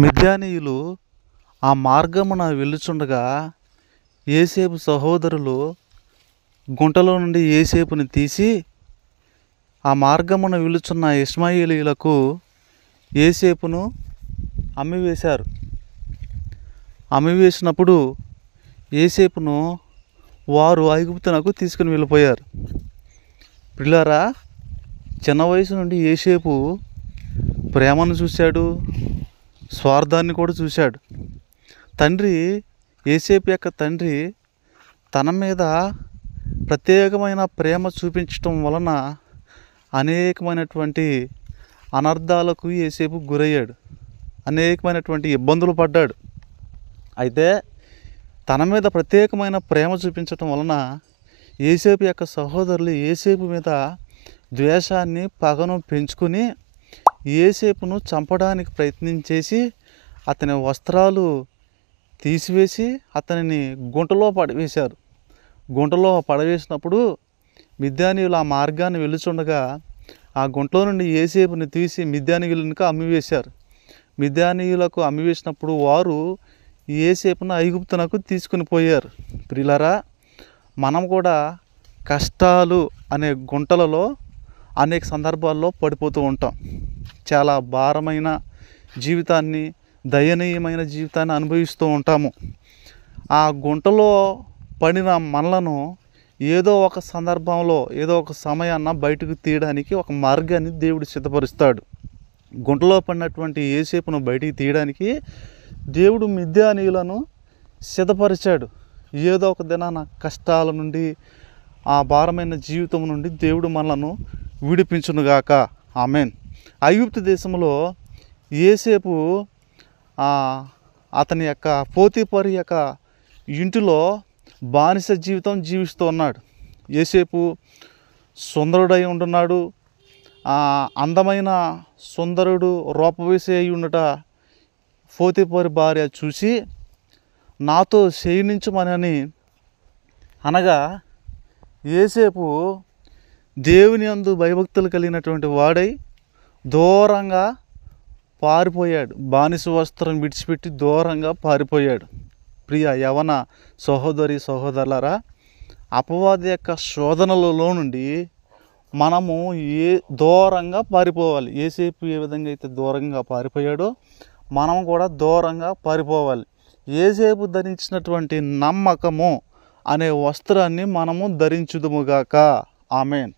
మిద్యానీయులు ఆ మార్గమున వెళ్ళుచుండగా యోసేపు సహోదరులు గుంటలో నుండి యోసేపుని తీసి ఆ మార్గమున వెళుచున్న ఇష్మాయేలీయులకు యోసేపును అమ్మివేశారు. అమ్మివేసినప్పుడు యోసేపును వారు ఐగుప్తునకు తీసుకుని వెళ్ళిపోయారు. పిల్లారా, చిన్న వయసు నుండి యోసేపు ప్రేమను చూశాడు, స్వార్థాన్ని కూడా చూశాడు. యోసేపు యొక్క తండ్రి తన మీద ప్రత్యేకమైన ప్రేమ చూపించటం వలన అనేకమైనటువంటి అనర్థాలకు యోసేపు గురయ్యాడు, అనేకమైనటువంటి ఇబ్బందులు పడ్డాడు. అయితే తన మీద ప్రత్యేకమైన ప్రేమ చూపించటం వలన యోసేపు యొక్క సహోదరులు యోసేపు మీద ద్వేషాన్ని, పగను పెంచుకుని యోసేపును చంపడానికి ప్రయత్నం చేసి అతని వస్త్రాలు తీసివేసి అతనిని గుంటలో పడవేశారు. గుంటలో పడవేసినప్పుడు మిద్యానీయులు ఆ మార్గాన్ని వెళ్ళుచుండగా ఆ గుంటలో నుండి యోసేపుని తీసి మిద్యానీయులకు అమ్మివేశారు. మిద్యానీయులకు అమ్మివేసినప్పుడు వారు యోసేపును ఐగుప్తునకు తీసుకుని పోయారు. ప్రియులారా, మనం కూడా కష్టాలు అనే గుంటలలో అనేక సందర్భాల్లో పడిపోతూ ఉంటాం. చాలా భారమైన జీవితాన్ని, దయనీయమైన జీవితాన్ని అనుభవిస్తూ ఉంటాము. ఆ గుంటలో పడిన మనలను ఏదో ఒక సందర్భంలో, ఏదో ఒక సమయాన్న బయటకు తీయడానికి ఒక మార్గాన్ని దేవుడు సిద్ధపరుస్తాడు. గుంటలో పడినటువంటి యోసేపును బయటికి తీయడానికి దేవుడు మిద్యానీయులను సిద్ధపరిచాడు. ఏదో ఒక దినాన కష్టాల నుండి, ఆ భారమైన జీవితం నుండి దేవుడు మనలను విడిపించునుగాక. ఆమేన్. ఐగుప్తు దేశంలో యోసేపు అతని యొక్క పోతీఫరు యొక్క ఇంటిలో బానిస జీవితం జీవిస్తూ ఉన్నాడు. యోసేపు సుందరుడై ఉంటున్నాడు. అందమైన సుందరుడు, రూపవేసి అయి ఉండట పోతీఫరు భార్య చూసి నాతో శయనించమని అనగా యోసేపు దేవుని యందు భయభక్తులు కలిగినటువంటి వాడై దూరంగా పారిపోయాడు. బానిస వస్త్రం విడిచిపెట్టి దూరంగా పారిపోయాడు. ప్రియ యవన సహోదరి సహోదరులారా, అపవాది యొక్క శోధనలలో నుండి మనము దూరంగా పారిపోవాలి. యోసేపు ఏ విధంగా అయితే దూరంగా పారిపోయాడో మనం కూడా దూరంగా పారిపోవాలి. యోసేపు ధరించినటువంటి నమ్మకము అనే వస్త్రాన్ని మనము ధరించుదుముగాక. ఆమేన్.